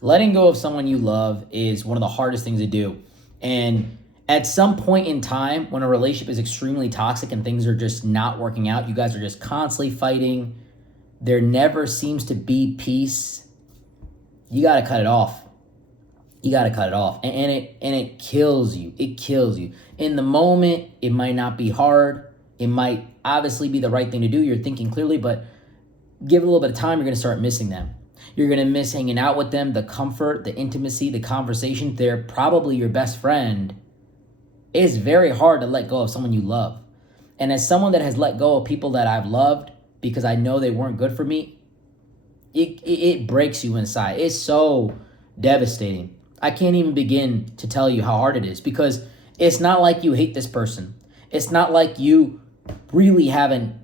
Letting go of someone you love is one of the hardest things to do. And at some point in time, when a relationship is extremely toxic and things are just not working out, you guys are just constantly fighting, there never seems to be peace, you got to cut it off. You got to cut it off. And it kills you. It kills you. In the moment, it might not be hard. It might obviously be the right thing to do. You're thinking clearly, but give it a little bit of time, you're going to start missing them. You're going to miss hanging out with them, the comfort, the intimacy, the conversation. They're probably your best friend. It's very hard to let go of someone you love. And as someone that has let go of people that I've loved because I know they weren't good for me, it breaks you inside. It's so devastating. I can't even begin to tell you how hard it is, because it's not like you hate this person. It's not like you really have an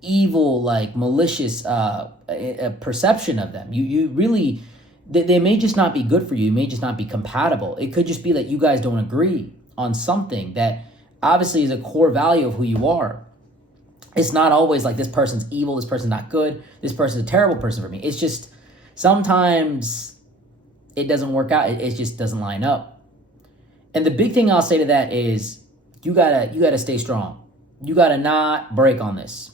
evil, like malicious a perception of them. You really, they may just not be good for you. You may just not be compatible. It could just be that you guys don't agree on something that obviously is a core value of who you are. It's not always like this person's evil, this person's not good, this person's a terrible person for me. It's just sometimes it doesn't work out. It just doesn't line up. And the big thing I'll say to that is you gotta stay strong. You gotta not break on this.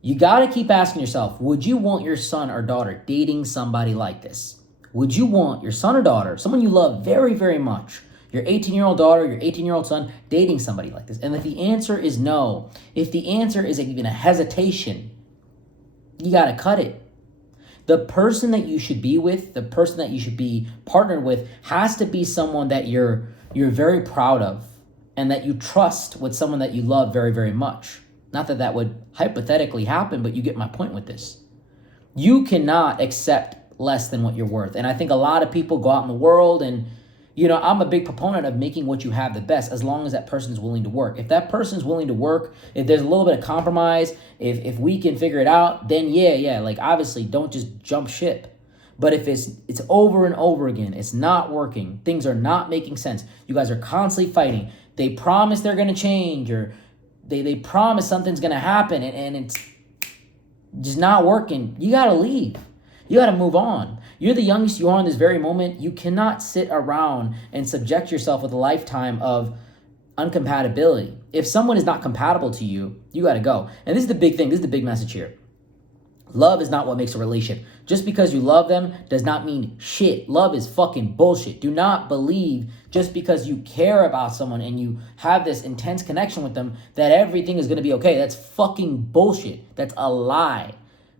You gotta keep asking yourself, would you want your son or daughter dating somebody like this? Would you want your son or daughter, someone you love very, very much, your 18-year-old daughter, your 18-year-old son, dating somebody like this? And if the answer is no, if the answer is even a hesitation, you gotta cut it. The person that you should be with, the person that you should be partnered with, has to be someone that you're very proud of and that you trust, with someone that you love very, very much. Not that that would hypothetically happen, but you get my point with this. You cannot accept less than what you're worth. And I think a lot of people go out in the world and, I'm a big proponent of making what you have the best, as long as that person is willing to work. If that person is willing to work, if there's a little bit of compromise, if we can figure it out, then yeah, like obviously don't just jump ship. But if it's over and over again, it's not working, things are not making sense, you guys are constantly fighting, they promise they're going to change, or they promise something's going to happen, and it's just not working, you got to leave. You got to move on. You're the youngest you are in this very moment. You cannot sit around and subject yourself with a lifetime of uncompatibility. If someone is not compatible to you, you got to go. And this is the big thing. This is the big message here. Love is not what makes a relationship. Just because you love them does not mean shit. Love is fucking bullshit. Do not believe just because you care about someone and you have this intense connection with them that everything is going to be okay. That's fucking bullshit. That's a lie.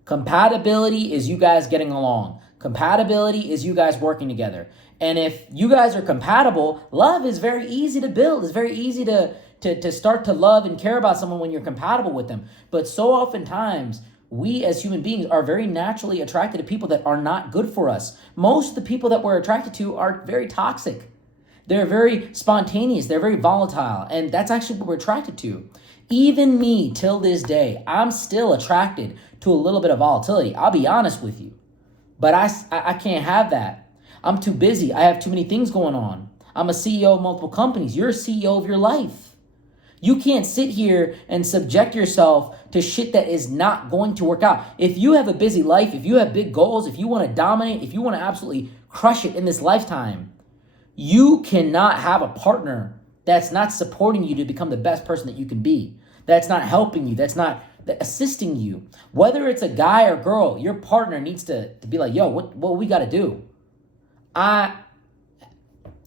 Compatibility is you guys getting along. Compatibility is you guys working together. And if you guys are compatible, love is very easy to build. It's very easy to start to love and care about someone when you're compatible with them. But so oftentimes, we as human beings are very naturally attracted to people that are not good for us. Most of the people that we're attracted to are very toxic. They're very spontaneous. They're very volatile. And that's actually what we're attracted to. Even me, till this day, I'm still attracted to a little bit of volatility. I'll be honest with you. But I can't have that. I'm too busy. I have too many things going on. I'm a CEO of multiple companies. You're a CEO of your life. You can't sit here and subject yourself to shit that is not going to work out. If you have a busy life, if you have big goals, if you want to dominate, if you want to absolutely crush it in this lifetime, you cannot have a partner that's not supporting you to become the best person that you can be. That's not helping you. That's not assisting you. Whether it's a guy or girl, your partner needs to be like, yo, what we got to do?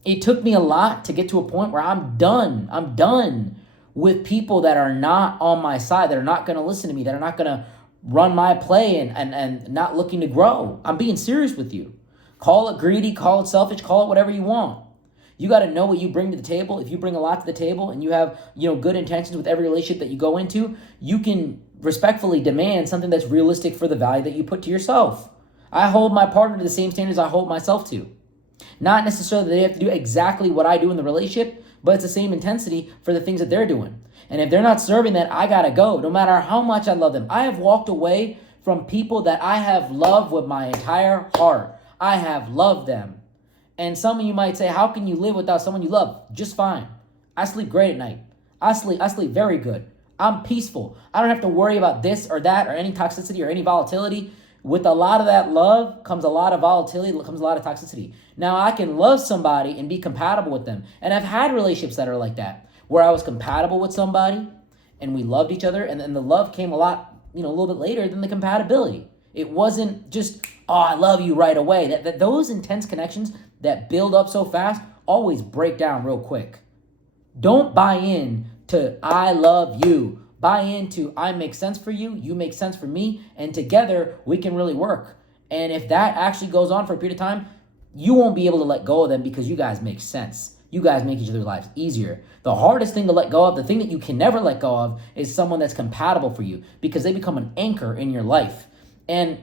It took me a lot to get to a point where I'm done. I'm done with people that are not on my side, that are not going to listen to me, that are not going to run my play and not looking to grow. I'm being serious with you. Call it greedy, call it selfish, call it whatever you want. You got to know what you bring to the table. If you bring a lot to the table and you have, good intentions with every relationship that you go into, you can respectfully demand something that's realistic for the value that you put to yourself. I hold my partner to the same standards I hold myself to. Not necessarily that they have to do exactly what I do in the relationship, but it's the same intensity for the things that they're doing. And if they're not serving that, I got to go, no matter how much I love them. I have walked away from people that I have loved with my entire heart. I have loved them. And some of you might say, how can you live without someone you love? Just fine. I sleep great at night. I sleep very good. I'm peaceful. I don't have to worry about this or that or any toxicity or any volatility. With a lot of that love comes a lot of volatility, comes a lot of toxicity. Now, I can love somebody and be compatible with them. And I've had relationships that are like that, where I was compatible with somebody and we loved each other, and then the love came a lot, a little bit later than the compatibility. It wasn't just, oh, I love you right away. That those intense connections that build up so fast always break down real quick. Don't buy in to I love you. Buy into I make sense for you, you make sense for me, and together we can really work. And if that actually goes on for a period of time, you won't be able to let go of them because you guys make sense. You guys make each other's lives easier. The hardest thing to let go of, the thing that you can never let go of, is someone that's compatible for you, because they become an anchor in your life. And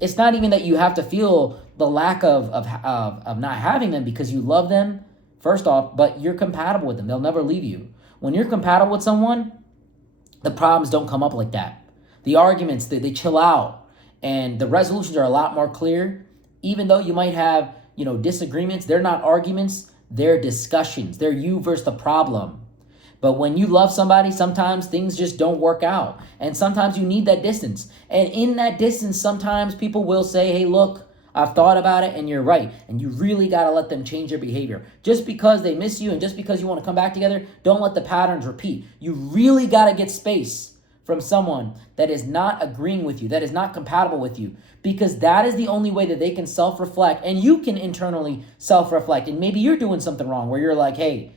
it's not even that you have to feel the lack of not having them because you love them, first off, but you're compatible with them. They'll never leave you. When you're compatible with someone, the problems don't come up like that. The arguments, they chill out, and the resolutions are a lot more clear. Even though you might have, disagreements, they're not arguments, they're discussions. They're you versus the problem. But when you love somebody, sometimes things just don't work out. And sometimes you need that distance. And in that distance, sometimes people will say, hey, look, I've thought about it and you're right. And you really got to let them change their behavior. Just because they miss you and just because you want to come back together, don't let the patterns repeat. You really got to get space from someone that is not agreeing with you, that is not compatible with you, because that is the only way that they can self-reflect, and you can internally self-reflect. And maybe you're doing something wrong where you're like, hey,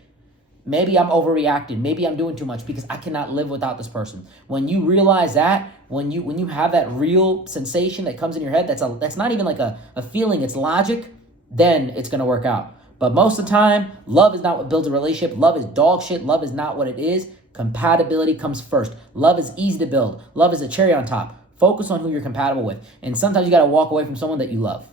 maybe I'm overreacting. Maybe I'm doing too much because I cannot live without this person. When you realize that, when you have that real sensation that comes in your head, that's not even like a feeling, it's logic, then it's going to work out. But most of the time, love is not what builds a relationship. Love is dog shit. Love is not what it is. Compatibility comes first. Love is easy to build. Love is a cherry on top. Focus on who you're compatible with. And sometimes you got to walk away from someone that you love.